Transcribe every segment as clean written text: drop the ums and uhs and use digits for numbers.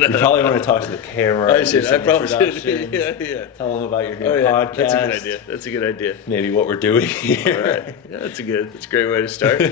You probably want to talk to the camera. I should. I probably should. Yeah. Tell them about your new podcast. That's a good idea. That's a good idea. Maybe what we're doing here. All right. Yeah, that's a great way to start.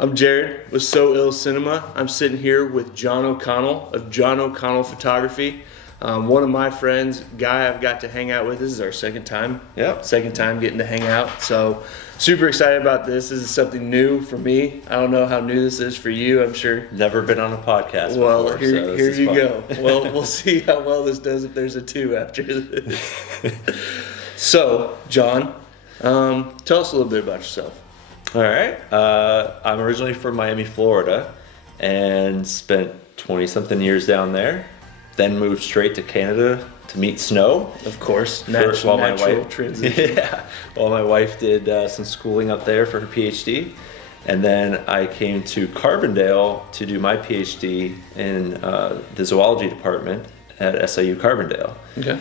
I'm Jared with So Ill Cinema. I'm sitting here with John O Connell of John O Connell Photography. One of my friends, guy I've got to hang out with. This is our second time. Yep. Second time getting to hang out. So super excited about this. This is something new for me. I don't know how new this is for you. I'm sure. Never been on a podcast well, before. Here you go. Well, we'll see how well this does if there's a 2 after this. So, John, tell us a little bit about yourself. All right. I'm originally from Miami, Florida, and spent 20-something years down there. Then moved straight to Canada to meet snow. Of course, natural transition. Yeah, while my wife did some schooling up there for her PhD. And then I came to Carbondale to do my PhD in the zoology department at SIU Carbondale. Okay.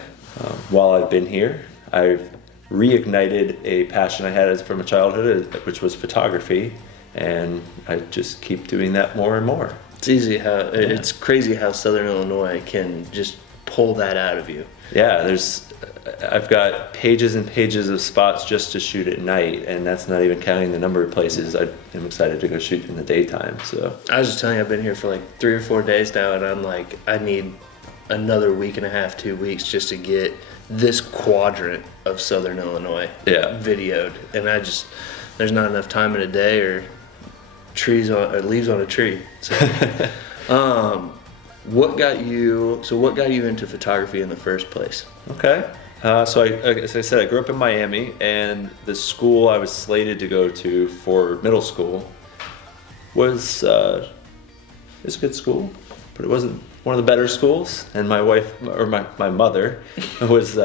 While I've been here, I've reignited a passion I had from a childhood, which was photography, and I just keep doing that more and more. It's crazy how Southern Illinois can just pull that out of you. Yeah, I've got pages and pages of spots just to shoot at night, and that's not even counting the number of places I am excited to go shoot in the daytime. So I was just telling you, I've been here for like 3 or 4 days now, and I'm like, I need another week and a half, 2 weeks just to get this quadrant of Southern Illinois videoed, and there's not enough time in a day or leaves on a tree. So, what got you into photography in the first place? Okay. So as I said, I grew up in Miami, and the school I was slated to go to for middle school was a good school, but it wasn't one of the better schools. And my wife, or my mother, was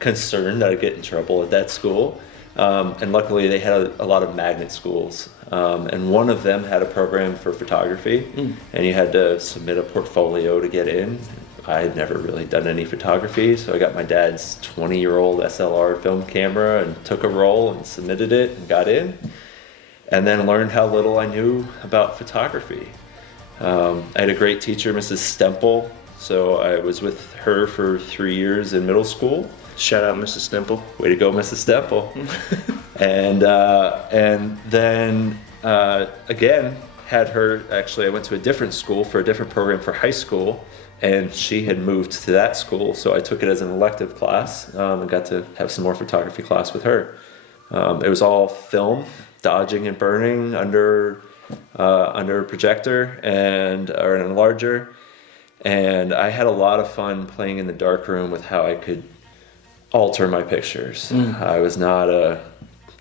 concerned that I'd get in trouble at that school. And luckily they had a lot of magnet schools. And one of them had a program for photography, and you had to submit a portfolio to get in. I had never really done any photography, so I got my dad's 20-year-old SLR film camera and took a roll and submitted it and got in, and then learned how little I knew about photography. I had a great teacher, Mrs. Stemple, so I was with her for 3 years in middle school. Shout out Mrs. Stemple. Way to go, Mrs. Stemple. And then again, had her, actually I went to a different school for a different program for high school, and she had moved to that school, so I took it as an elective class and got to have some more photography class with her. It was all film, dodging and burning under a projector or an enlarger, and I had a lot of fun playing in the darkroom with how I could alter my pictures. I was not a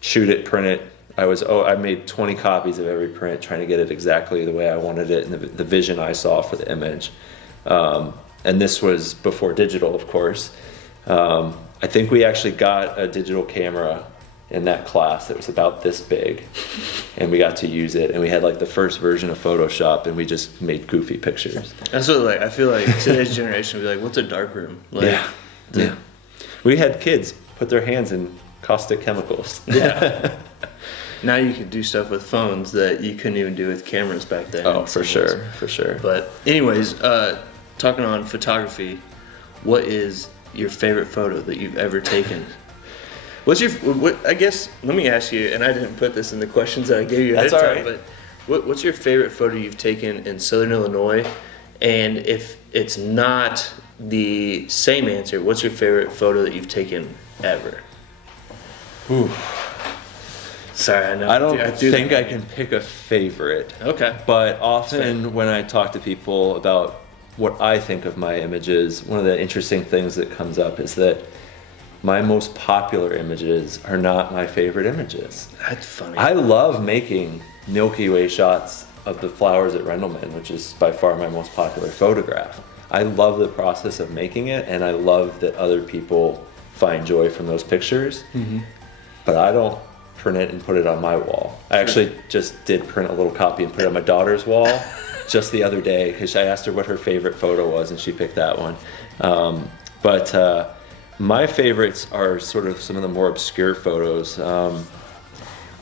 shoot it, print it. I made 20 copies of every print, trying to get it exactly the way I wanted it and the vision I saw for the image. And this was before digital, of course. I think we actually got a digital camera in that class that was about this big, and we got to use it, and we had like the first version of Photoshop, and we just made goofy pictures. That's what I feel like today's generation would be like, what's a darkroom? Yeah. We had kids put their hands in caustic chemicals. Yeah. Now you can do stuff with phones that you couldn't even do with cameras back then. Oh, for sure. But anyways, talking on photography, what is your favorite photo that you've ever taken? I guess, let me ask you, and I didn't put this in the questions that I gave you ahead of time, but what's your favorite photo you've taken in Southern Illinois? And if it's not the same answer, what's your favorite photo that you've taken ever? Ooh. Sorry, I know. I don't think I can pick a favorite. Okay. But often when I talk to people about what I think of my images, one of the interesting things that comes up is that my most popular images are not my favorite images. That's funny. I love making Milky Way shots of the flowers at Rendleman, which is by far my most popular photograph. I love the process of making it, and I love that other people find joy from those pictures. But I don't print it and put it on my wall. I actually just did print a little copy and put it on my daughter's wall just the other day, because I asked her what her favorite photo was, and she picked that one. But my favorites are sort of some of the more obscure photos.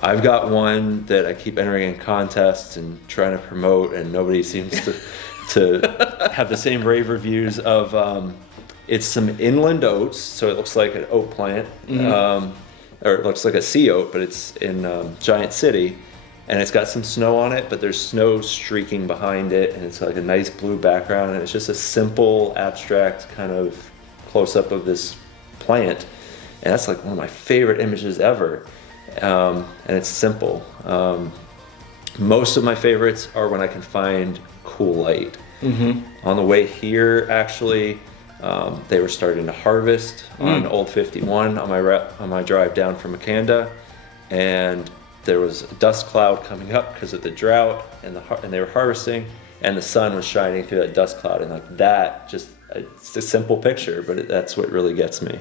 I've got one that I keep entering in contests and trying to promote, and nobody seems to have the same rave reviews of. It's some inland oats, so it looks like an oat plant, or it looks like a sea oat, but it's in Giant City, and it's got some snow on it, but there's snow streaking behind it, and it's like a nice blue background, and it's just a simple, abstract kind of close-up of this plant, and that's like one of my favorite images ever, and it's simple. Most of my favorites are when I can find cool light. On the way here, actually, they were starting to harvest on Old 51 on my drive down from Makanda, and there was a dust cloud coming up because of the drought, and they were harvesting, and the sun was shining through that dust cloud, and like that, just it's a simple picture, but that's what really gets me.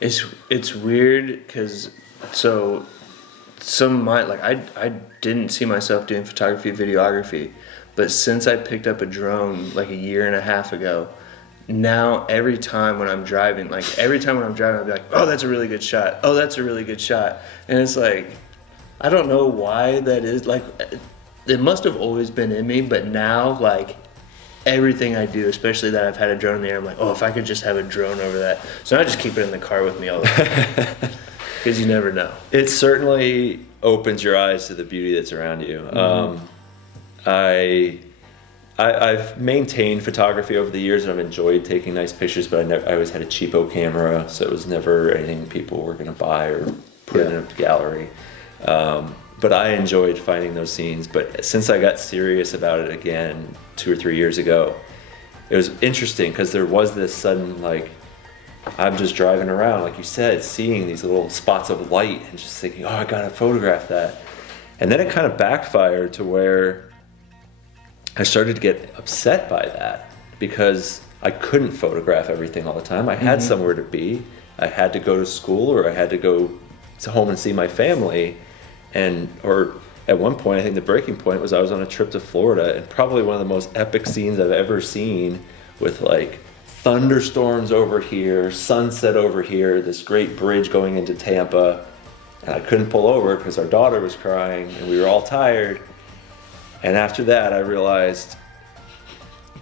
It's weird because some might like I didn't see myself doing photography, videography, but since I picked up a drone like a year and a half ago. Now every time when I'm driving, I'll be like, oh, that's a really good shot. Oh, that's a really good shot. And it's like, I don't know why that is. Like, it must have always been in me, but now, like, everything I do, especially that I've had a drone in the air, I'm like, oh, if I could just have a drone over that. So I just keep it in the car with me all the time. Because you never know. It certainly opens your eyes to the beauty that's around you. I've maintained photography over the years, and I've enjoyed taking nice pictures, but I always had a cheapo camera, so it was never anything people were going to buy or put in a gallery. But I enjoyed finding those scenes. But since I got serious about it again 2 or 3 years ago, it was interesting because there was this sudden, like, I'm just driving around, like you said, seeing these little spots of light and just thinking, oh, I gotta photograph that. And then it kind of backfired to where I started to get upset by that because I couldn't photograph everything all the time. I had somewhere to be. I had to go to school, or I had to go home and see my family. Or at one point, I think the breaking point was I was on a trip to Florida, and probably one of the most epic scenes I've ever seen, with like thunderstorms over here, sunset over here, this great bridge going into Tampa. And I couldn't pull over because our daughter was crying and we were all tired. And after that, I realized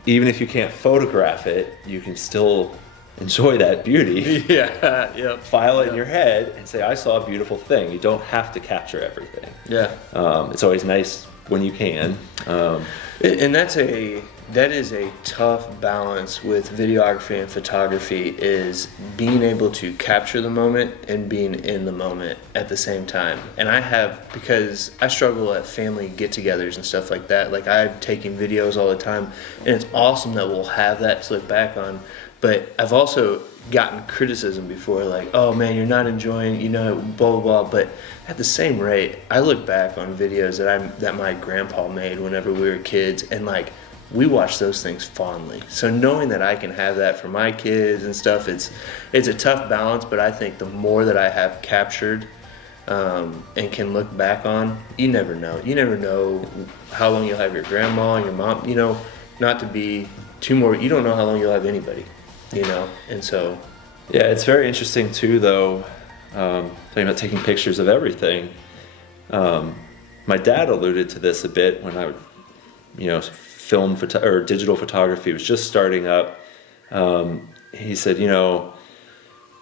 even if you can't photograph it, you can still enjoy that beauty. Yeah, yep. File it in your head and say, I saw a beautiful thing. You don't have to capture everything. Yeah. It's always nice when you can. And that is a tough balance with videography and photography, is being able to capture the moment and being in the moment at the same time. And because I struggle at family get-togethers and stuff like that. Like, I'm taking videos all the time, and it's awesome that we'll have that to look back on. But I've also gotten criticism before, like, oh man, you're not enjoying, blah, blah, blah. But at the same rate, I look back on videos that my grandpa made whenever we were kids, and like, we watch those things fondly. So knowing that I can have that for my kids and stuff, it's a tough balance, but I think the more that I have captured and can look back on, you never know. You never know how long you'll have your grandma and your mom, not to be too more, you don't know how long you'll have anybody, and so. Yeah, it's very interesting too, though, talking about taking pictures of everything. My dad alluded to this a bit when I would, film or digital photography was just starting up. He said,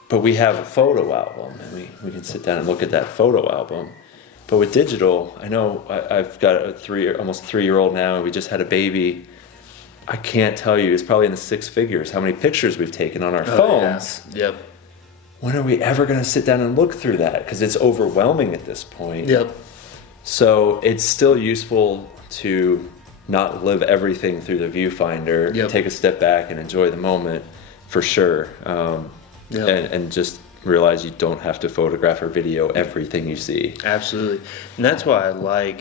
but we have a photo album, and we can sit down and look at that photo album. But with digital, I know I've got a almost 3-year-old now, and we just had a baby. I can't tell you, it's probably in the 6 figures how many pictures we've taken on our phones. Yeah. Yep. When are we ever going to sit down and look through that? Because it's overwhelming at this point. Yep. So it's still useful to not live everything through the viewfinder. Yep. Take a step back and enjoy the moment, for sure. And just realize you don't have to photograph or video everything you see. Absolutely. And that's why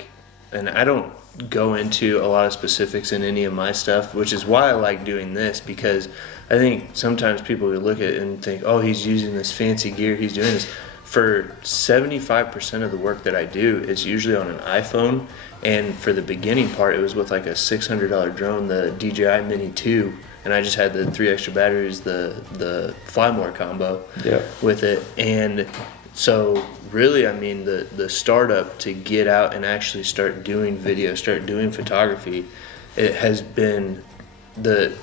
and I don't go into a lot of specifics in any of my stuff, which is why I like doing this, because I think sometimes people would look at it and think, oh, he's using this fancy gear, he's doing this. For 75% of the work that I do, it's usually on an iPhone. And for the beginning part, it was with like a $600 drone, the DJI Mini 2. And I just had the 3 extra batteries, the Fly More combo with it. And so really, I mean, the startup to get out and actually start doing video, start doing photography, it has been the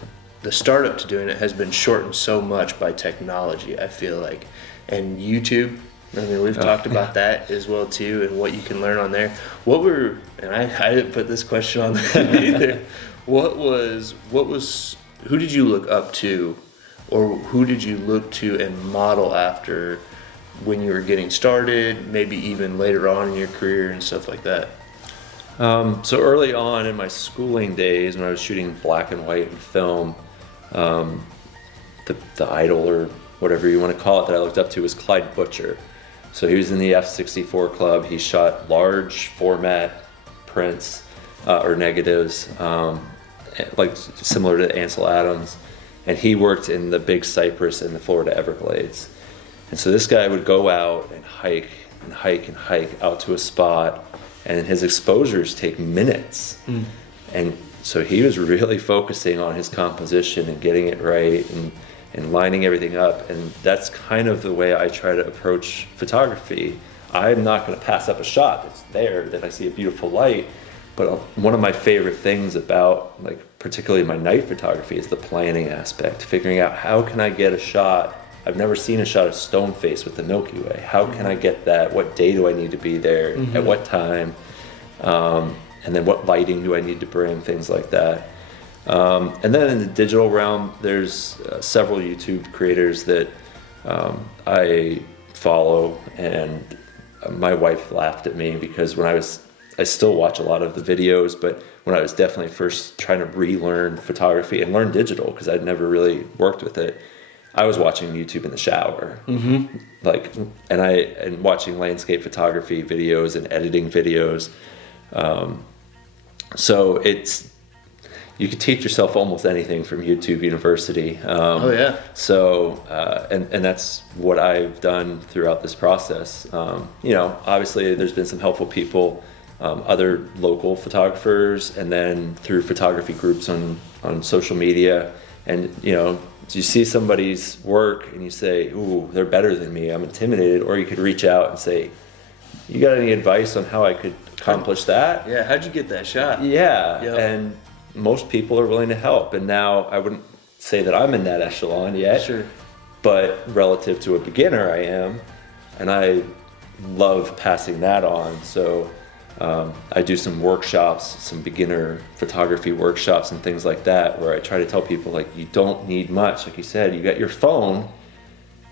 startup to doing it has been shortened so much by technology, I feel like. And YouTube, I mean, we've talked about that as well too, and what you can learn on there. And I didn't put this question on there either. Who did you look up to, or who did you look to and model after when you were getting started, maybe even later on in your career and stuff like that? So early on in my schooling days, when I was shooting black and white and film, the idol or whatever you want to call it that I looked up to was Clyde Butcher. So he was in the F64 club. He shot large format prints or negatives, like similar to Ansel Adams. And he worked in the Big Cypress in the Florida Everglades. And so this guy would go out and hike and hike and hike out to a spot, and his exposures take minutes. And so he was really focusing on his composition and getting it right and lining everything up. And that's kind of the way I try to approach photography. I'm not going to pass up a shot that's there, that I see a beautiful light. But one of my favorite things about, like, particularly my night photography is the planning aspect, figuring out how can I get a shot. I've never seen a shot of Stoneface with the Milky Way. How can I get that? What day do I need to be there? At what time? And then what lighting do I need to bring? Things like that. And then in the digital realm, there's several YouTube creators that I follow, and my wife laughed at me because I still watch a lot of the videos, but when I was definitely first trying to relearn photography and learn digital, because I'd never really worked with it, I was watching YouTube in the shower, and watching landscape photography videos and editing videos. So you could teach yourself almost anything from YouTube University. So, and that's what I've done throughout this process. Obviously there's been some helpful people, other local photographers, and then through photography groups on social media. And, you see somebody's work and you say, ooh, they're better than me, I'm intimidated. Or you could reach out and say, you got any advice on how I could accomplish that? Yeah, how'd you get that shot? Yeah, and most people are willing to help. And now I wouldn't say that I'm in that echelon yet, sure, but relative to a beginner I am, and I love passing that on. So I do some workshops, some beginner photography workshops and things like that, where I try to tell people, like, you don't need much. Like you said, you got your phone.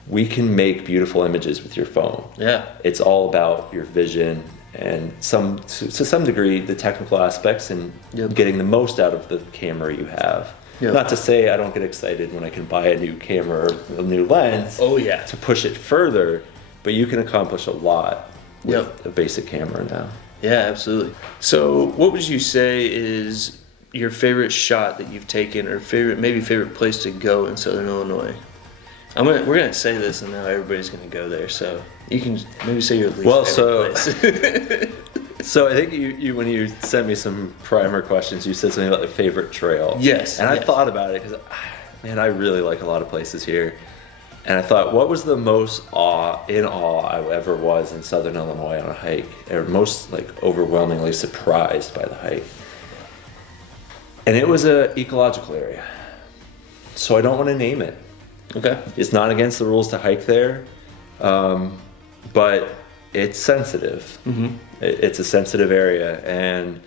We can make beautiful images with your phone. Yeah. It's all about your vision and to some degree the technical aspects and getting the most out of the camera you have. Not to say I don't get excited when I can buy a new camera or a new lens to push it further, but you can accomplish a lot with a basic camera now. Yeah, absolutely. So what would you say is your favorite shot that you've taken, or favorite place to go in Southern Illinois? We're gonna say this, and now everybody's gonna go there. So you can maybe say your least favorite place. So I think you when you sent me some primer questions, you said something about the favorite trail. Yes. And I thought about it because, man, I really like a lot of places here. And I thought, what was the most awe I ever was in Southern Illinois on a hike, or most overwhelmingly surprised by the hike? And it was an ecological area. So I don't want to name it. Okay. It's not against the rules to hike there, but it's sensitive. It's a sensitive area, and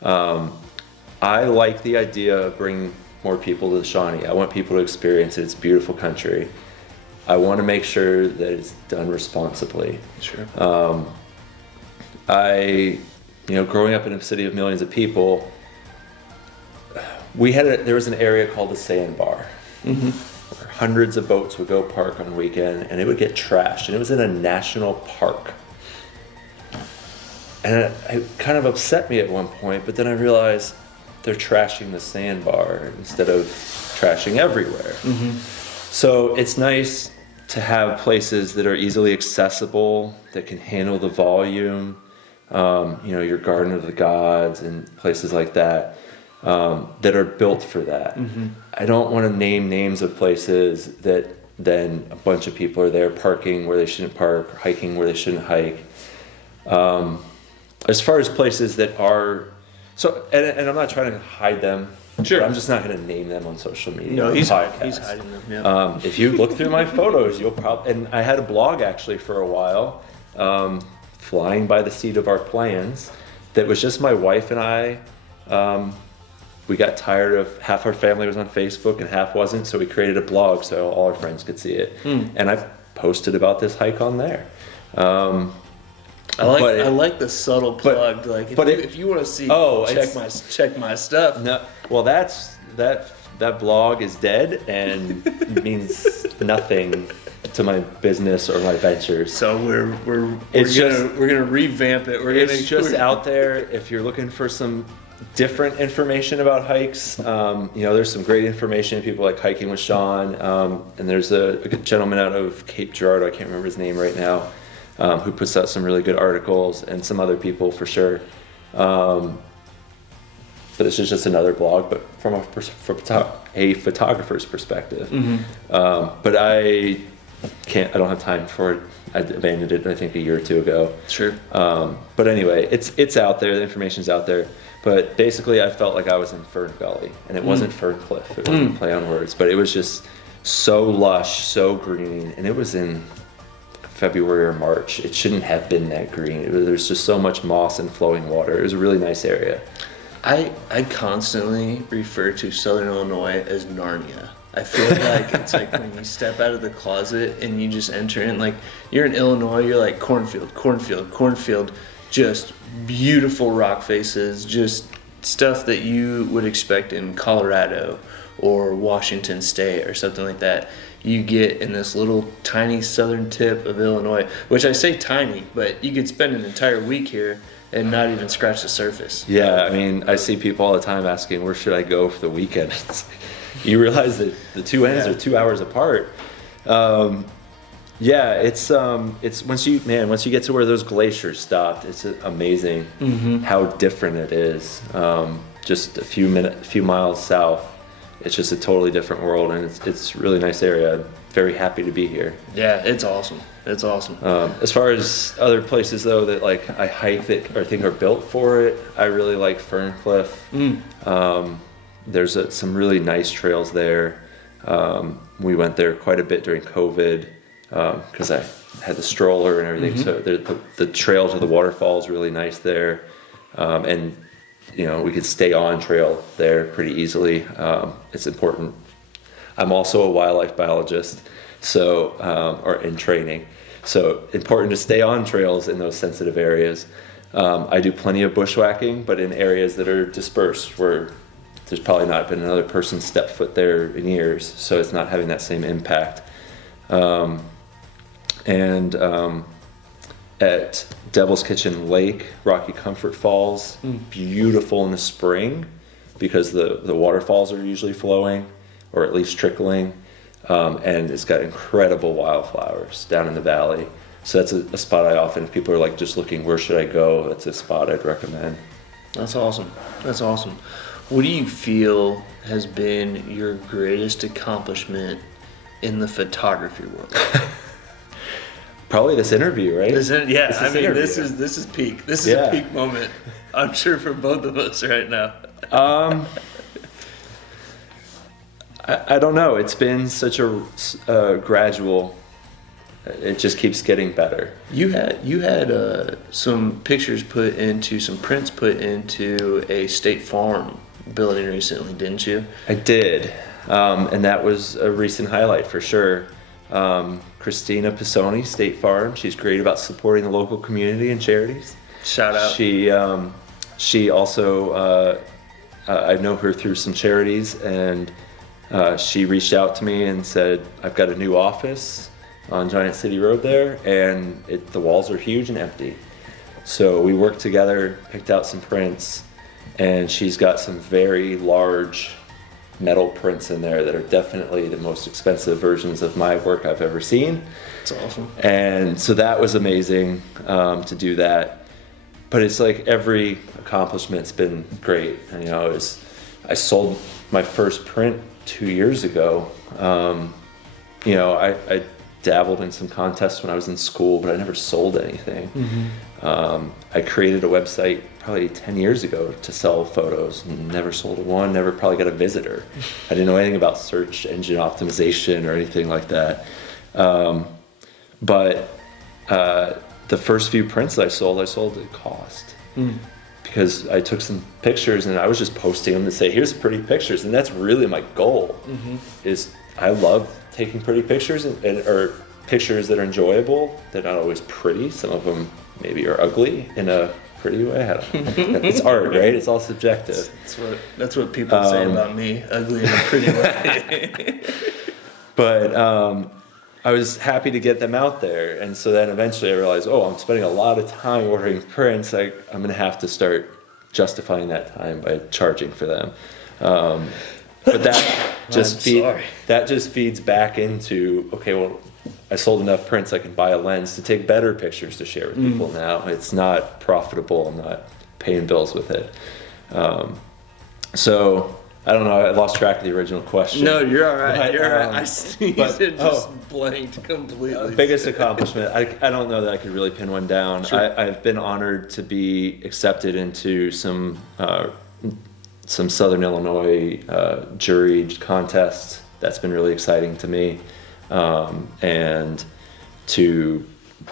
I like the idea of bringing more people to the Shawnee. I want people to experience it. It's a beautiful country. I want to make sure that it's done responsibly. Sure. Growing up in a city of millions of people, there was an area called the Sandbar. Where hundreds of boats would go park on a weekend, and it would get trashed, and it was in a national park. And it kind of upset me at one point, but then I realized they're trashing the Sandbar instead of trashing everywhere. So it's nice to have places that are easily accessible, that can handle the volume, your Garden of the Gods and places like that, that are built for that. I don't want to name names of places that then a bunch of people are there parking where they shouldn't park, or hiking where they shouldn't hike. As far as places that are, and I'm not trying to hide them, Sure. But I'm just not going to name them on social media. No, or he's podcasts. hiding them. Yeah. If you look through my photos, you'll probably, and I had a blog actually for a while, flying by the seat of our plans, that was just my wife and I. We got tired of half our family was on Facebook and half wasn't, so we created a blog so all our friends could see it. And I posted about this hike on there. I like the subtle plug. If you want to see, check my stuff. No, well, that blog is dead and means nothing to my business or my ventures. So we're gonna revamp it. It's just out there if you're looking for some different information about hikes. There's some great information. People like Hiking with Sean, and there's a good gentleman out of Cape Girardeau, I can't remember his name right now, who puts out some really good articles, and some other people for sure. But this is just another blog, but from a photographer's perspective. But I don't have time for it. I abandoned it, I think, a year or two ago. Sure. But anyway, it's out there. The information's out there. But basically, I felt like I was in Fern Gully, and it wasn't Fern Cliff. It wasn't a play on words, but it was just so lush, so green, and it was in February or March. It shouldn't have been that green. There's just so much moss and flowing water. It was a really nice area. I constantly refer to Southern Illinois as Narnia. I feel like it's like when you step out of the closet and you just enter in, like you're in Illinois, you're like cornfield, just beautiful rock faces, just stuff that you would expect in Colorado or Washington State or something like that. You get in this little tiny southern tip of Illinois, which I say tiny, but you could spend an entire week here and not even scratch the surface. Yeah, I mean, I see people all the time asking, where should I go for the weekend? You realize that the two ends are 2 hours apart. It's once you get to where those glaciers stopped, it's amazing how different it is. Just a few miles south, it's just a totally different world, and it's a really nice area. I'm very happy to be here. Yeah, it's awesome. It's awesome. As far as other places though that like I hike that I think are built for it, I really like Ferncliff. There's some really nice trails there. We went there quite a bit during COVID because I had the stroller and everything. So the trail to the waterfall is really nice there, and we could stay on trail there pretty easily. It's important. I'm also a wildlife biologist, or in training. So important to stay on trails in those sensitive areas. I do plenty of bushwhacking, but in areas that are dispersed where there's probably not been another person step foot there in years, so it's not having that same impact. At Devil's Kitchen Lake, Rocky Comfort Falls, beautiful in the spring because the waterfalls are usually flowing or at least trickling. And it's got incredible wildflowers down in the valley. So that's a spot I often, if people are like just looking, where should I go? That's a spot I'd recommend. That's awesome. What do you feel has been your greatest accomplishment in the photography world? Probably this interview, right? This is peak. This is a peak moment, I'm sure, for both of us right now. I don't know. It's been such a gradual. It just keeps getting better. You had some prints put into a State Farm building recently, didn't you? I did, and that was a recent highlight for sure. Christina Pisoni, State Farm. She's great about supporting the local community and charities. Shout out. She also I know her through some charities, and she reached out to me and said, I've got a new office on Giant City Road there, and the walls are huge and empty. So we worked together, picked out some prints, and she's got some very large metal prints in there that are definitely the most expensive versions of my work I've ever seen. That's awesome. And so that was amazing to do that. But it's like every accomplishment's been great. And, I sold my first print 2 years ago. I dabbled in some contests when I was in school, but I never sold anything. I created a website probably 10 years ago to sell photos, and never sold one, never probably got a visitor. I didn't know anything about search engine optimization or anything like that. But the first few prints that I sold at cost. Because I took some pictures and I was just posting them to say, here's pretty pictures. And that's really my goal, is I love taking pretty pictures or pictures that are enjoyable. They're not always pretty. Some of them maybe are ugly in a pretty way. It's art, right? It's all subjective. That's what people say about me, ugly in a pretty way. But I was happy to get them out there. And so then eventually I realized, I'm spending a lot of time ordering prints. I'm going to have to start justifying that time by charging for them. But that just feeds back into, okay, well, I sold enough prints I can buy a lens to take better pictures to share with people now. It's not profitable. I'm not paying bills with it. So I don't know. I lost track of the original question. No, you're all right. You're all right. I sneezed and just blanked completely. Biggest accomplishment. I don't know that I could really pin one down. Sure. I've been honored to be accepted into some Southern Illinois juried contests. That's been really exciting to me. And to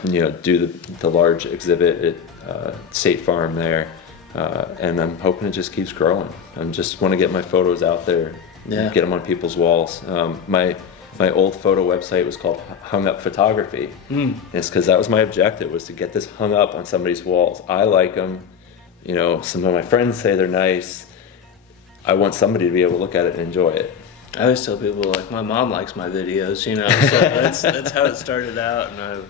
do the large exhibit at State Farm there. And I'm hoping it just keeps growing. I just want to get my photos out there, get them on people's walls. My old photo website was called Hung Up Photography. And it's because that was my objective, was to get this hung up on somebody's walls. I like them. Some of my friends say they're nice. I want somebody to be able to look at it and enjoy it. I always tell people, like, my mom likes my videos, so that's how it started out, and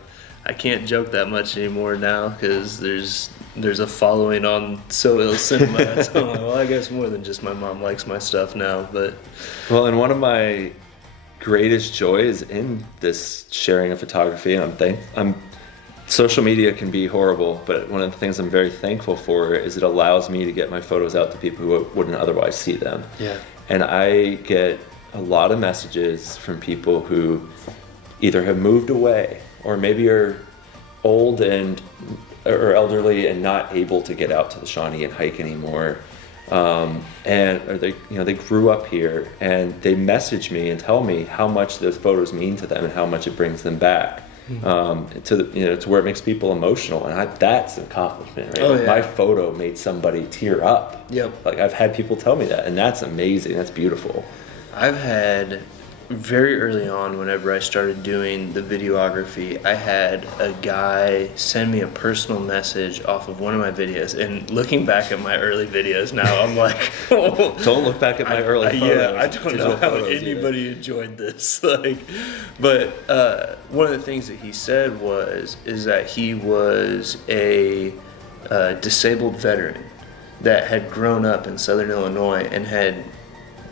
I can't joke that much anymore now because there's a following on So Ill Cinema. So I'm like, well, I guess more than just my mom likes my stuff now, but. Well, and one of my greatest joys in this sharing of photography, and social media can be horrible, but one of the things I'm very thankful for is it allows me to get my photos out to people who wouldn't otherwise see them. Yeah. And I get a lot of messages from people who either have moved away or maybe are old or elderly and not able to get out to the Shawnee and hike anymore. Or they grew up here, and they message me and tell me how much those photos mean to them and how much it brings them back. To where it makes people emotional, and that's an accomplishment, right? Oh, yeah. My photo made somebody tear up. Yep. Like, I've had people tell me that, and that's amazing. That's beautiful. I've had, very early on, whenever I started doing the videography, I had a guy send me a personal message off of one of my videos. And looking back at my early videos now, I'm like, don't look back at my early photos. Yeah, I don't know how anybody enjoyed this. But one of the things that he said is that he was a disabled veteran that had grown up in Southern Illinois and had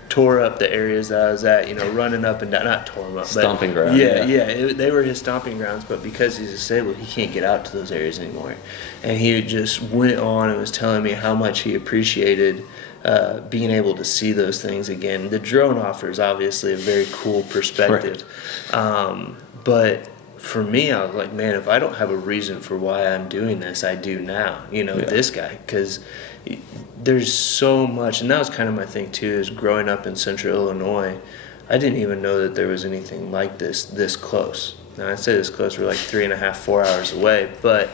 tore up the areas that I was at, running up and down, not tore them up, stomping ground. They were his stomping grounds, but because he's disabled, he can't get out to those areas anymore. And he just went on and was telling me how much he appreciated being able to see those things again. The drone offers obviously a very cool perspective. Right. But for me, I was like, man, if I don't have a reason for why I'm doing this, I do now, this guy, because there's so much, and that was kind of my thing too, is growing up in Central Illinois, I didn't even know that there was anything like this close. Now, I say this close, we're like 3.5, 4 hours away, but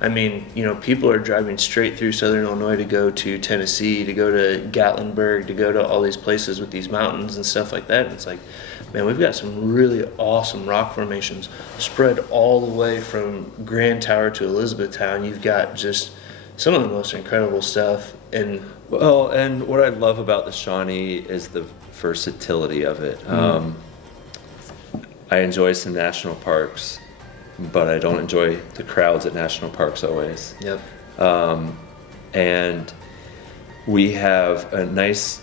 I mean, people are driving straight through Southern Illinois to go to Tennessee, to go to Gatlinburg, to go to all these places with these mountains and stuff like that. And it's like, man, we've got some really awesome rock formations spread all the way from Grand Tower to Elizabethtown. You've got just some of the most incredible stuff. And what I love about the Shawnee is the versatility of it. I enjoy some national parks, but I don't enjoy the crowds at national parks always. Yep. And we have a nice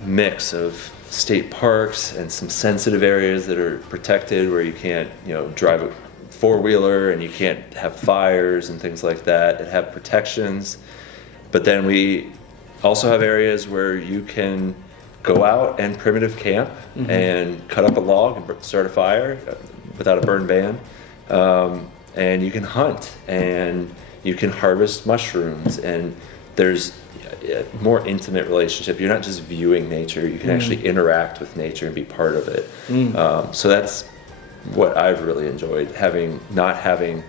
mix of state parks and some sensitive areas that are protected, where you can't, drive a four-wheeler and you can't have fires and things like that have protections. But then we also have areas where you can go out and primitive camp and cut up a log and start a fire. without a burn ban. And you can hunt and you can harvest mushrooms, and there's a more intimate relationship. You're not just viewing nature, you can actually interact with nature and be part of it. So that's what I've really enjoyed, not having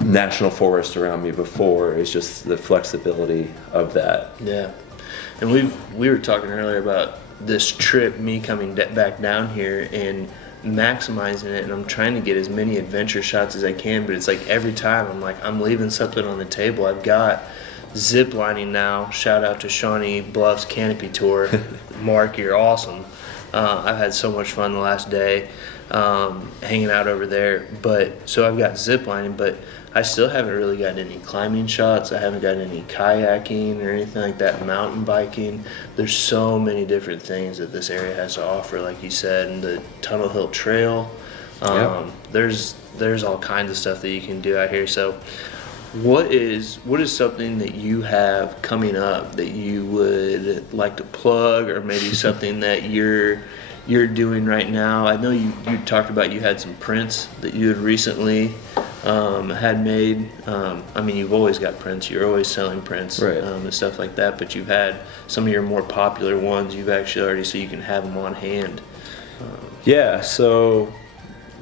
national forest around me before, is just the flexibility of that. Yeah. And we were talking earlier about this trip, me coming back down here and maximizing it, and I'm trying to get as many adventure shots as I can, but it's like every time I'm leaving something on the table. I've got zip lining now. Shout out to Shawnee Bluffs Canopy Tour. Mark, you're awesome. I've had so much fun the last day hanging out over there. But so I've got zip lining, but I still haven't really gotten any climbing shots. I haven't gotten any kayaking or anything like that, mountain biking. There's so many different things that this area has to offer, like you said, and the Tunnel Hill Trail. There's all kinds of stuff that you can do out here. So what is something that you have coming up that you would like to plug, or maybe something that you're doing right now? I know you talked about you had some prints that you had recently had made. I mean, you've always got prints. You're always selling prints, right, and stuff like that. But you've had some of your more popular ones. You've actually already, so you can have them on hand. Yeah. So,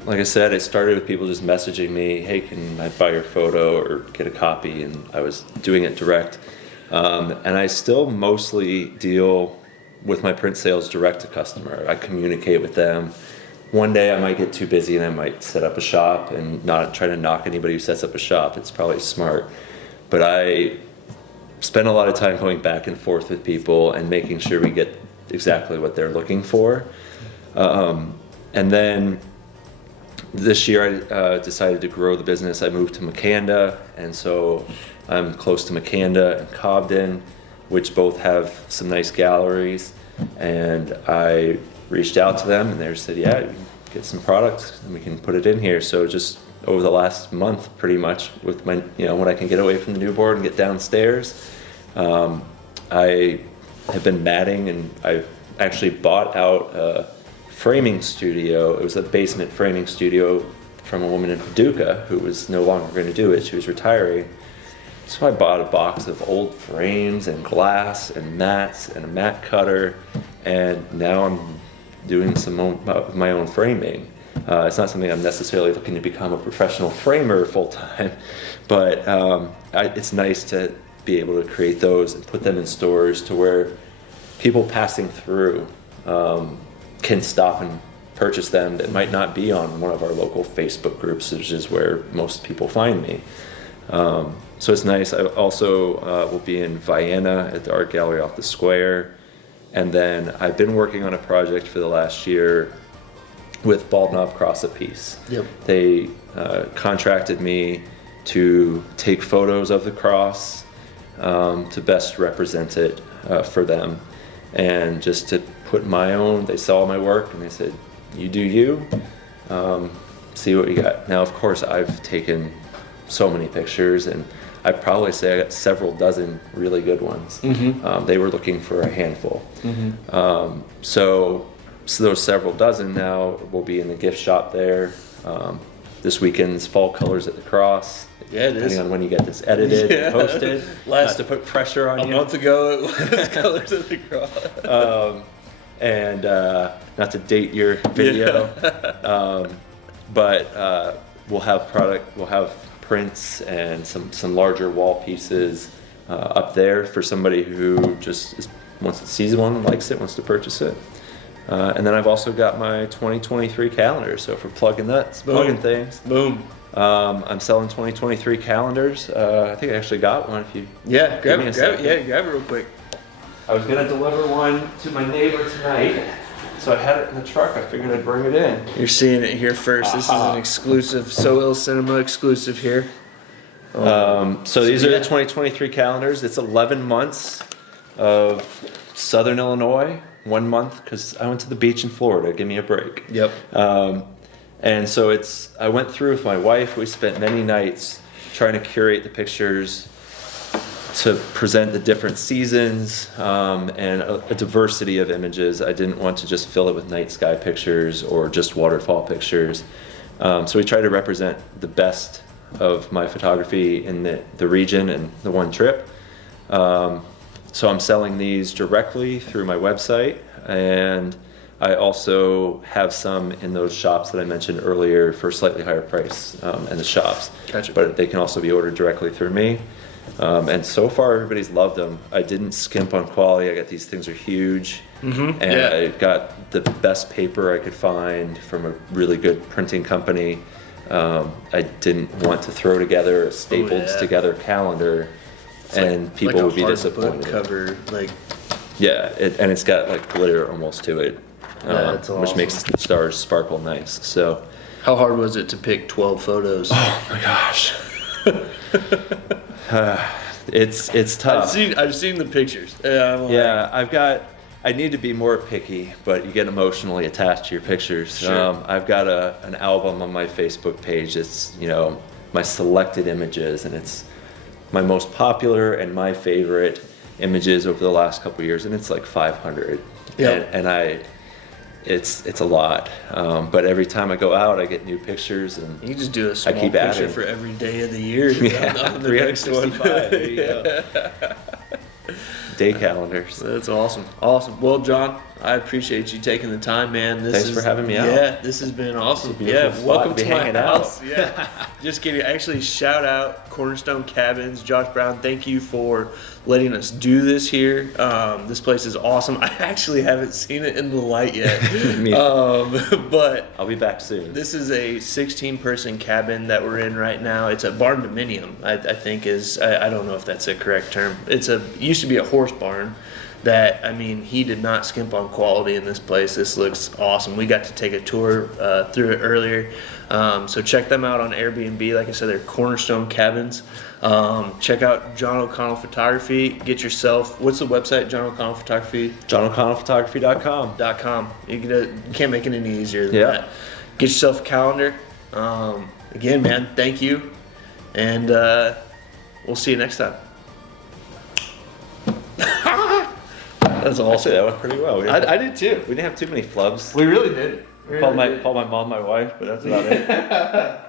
like I said, it started with people just messaging me, "Hey, can I buy your photo or get a copy?" And I was doing it direct. And I still mostly deal with my print sales direct to customer. I communicate with them. One day I might get too busy and I might set up a shop, and not try to knock anybody who sets up a shop. It's probably smart. But I spend a lot of time going back and forth with people and making sure we get exactly what they're looking for. And then this year I decided to grow the business. I moved to Makanda, and so I'm close to Makanda and Cobden, which both have some nice galleries. And I reached out to them, and they said, "Yeah, you can get some products and we can put it in here." So just over the last month, pretty much, with my, when I can get away from the newborn and get downstairs, I have been matting, and I've actually bought out a framing studio. It was a basement framing studio from a woman in Paducah who was no longer going to do it. She was retiring. So I bought a box of old frames and glass and mats and a mat cutter, and now I'm doing some of my own framing. It's not something I'm necessarily looking to become a professional framer full time, but it's nice to be able to create those and put them in stores to where people passing through can stop and purchase them that might not be on one of our local Facebook groups, which is where most people find me. So it's nice. I also will be in Vienna at the art gallery off the square. And then I've been working on a project for the last year with Bald Knob Cross a Piece. Yep. They contracted me to take photos of the cross to best represent it for them, and just to put my own. They saw my work and they said, "You do you, see what you got." Now, of course, I've taken so many pictures, and I'd probably say I got several dozen really good ones. They were looking for a handful. So those several dozen now will be in the gift shop there. This weekend's Fall Colors at the Cross. Yeah, it is. Depending on when you get this edited and posted. Not to put pressure on you. A month ago it was Colors at the Cross. And not to date your video. But we'll have prints and some larger wall pieces up there for somebody who just sees one, likes it, wants to purchase it. And then I've also got my 2023 calendar. So if we're plugging things. Boom. I'm selling 2023 calendars. I think I actually got one. If you grab it real quick. I was gonna deliver one to my neighbor tonight, so I had it in the truck. I figured I'd bring it in. You're seeing it here first. This is an exclusive, So Ill Cinema exclusive here. So these are the 2023 calendars. It's 11 months of Southern Illinois, 1 month because I went to the beach in Florida. Give me a break. Yep. And so I went through with my wife. We spent many nights trying to curate the pictures to present the different seasons and a diversity of images. I didn't want to just fill it with night sky pictures or just waterfall pictures. So we try to represent the best of my photography in the region and the one trip. So I'm selling these directly through my website, and I also have some in those shops that I mentioned earlier for slightly higher price in the shops. Gotcha. But they can also be ordered directly through me. And so far, everybody's loved them. I didn't skimp on quality. I got these things are huge, and I got the best paper I could find from a really good printing company. I didn't want to throw together a stapled together calendar, and people would be disappointed. Book cover, like and it's got like glitter almost to it, that's which awesome. makes the stars sparkle nice. So, how hard was it to pick 12 photos? oh my gosh. It's tough. I've seen the pictures. I need to be more picky, but you get emotionally attached to your pictures. Sure. I've got an album on my Facebook page. It's, my selected images, and it's my most popular and my favorite images over the last couple of years, and it's like 500. Yeah. And it's a lot. But every time I go out, I get new pictures, and You just do a small keep picture adding. for every day of the year. Yeah, on the next one. 365. There you go. Day calendars. That's awesome. Awesome. Well, John, I appreciate you taking the time, man. Thanks for having me out. Yeah, this has been awesome. It's a beautiful spot welcome to be to my hanging out. house. Yeah. Just kidding. Actually, shout out Cornerstone Cabins. Josh Brown, thank you for letting us do this here. This place is awesome. I actually haven't seen it in the light yet. But I'll be back soon. this is a 16-person cabin that we're in right now. It's a barn dominium, I think is, I don't know if that's a correct term. Used to be a horse barn that, he did not skimp on quality in this place. This looks awesome. We got to take a tour through it earlier. So check them out on Airbnb. Like I said, they're Cornerstone Cabins. Check out John O'Connell Photography. Get yourself, what's the website, John O'Connell Photography? JohnO'ConnellPhotography.com. You can't make it any easier than Yeah. that. Get yourself a calendar. Again, man, thank you. And we'll see you next time. That's awesome. Actually, that went pretty well. I did too. We didn't have too many flubs. We really did. Called my mom my wife, but that's about it.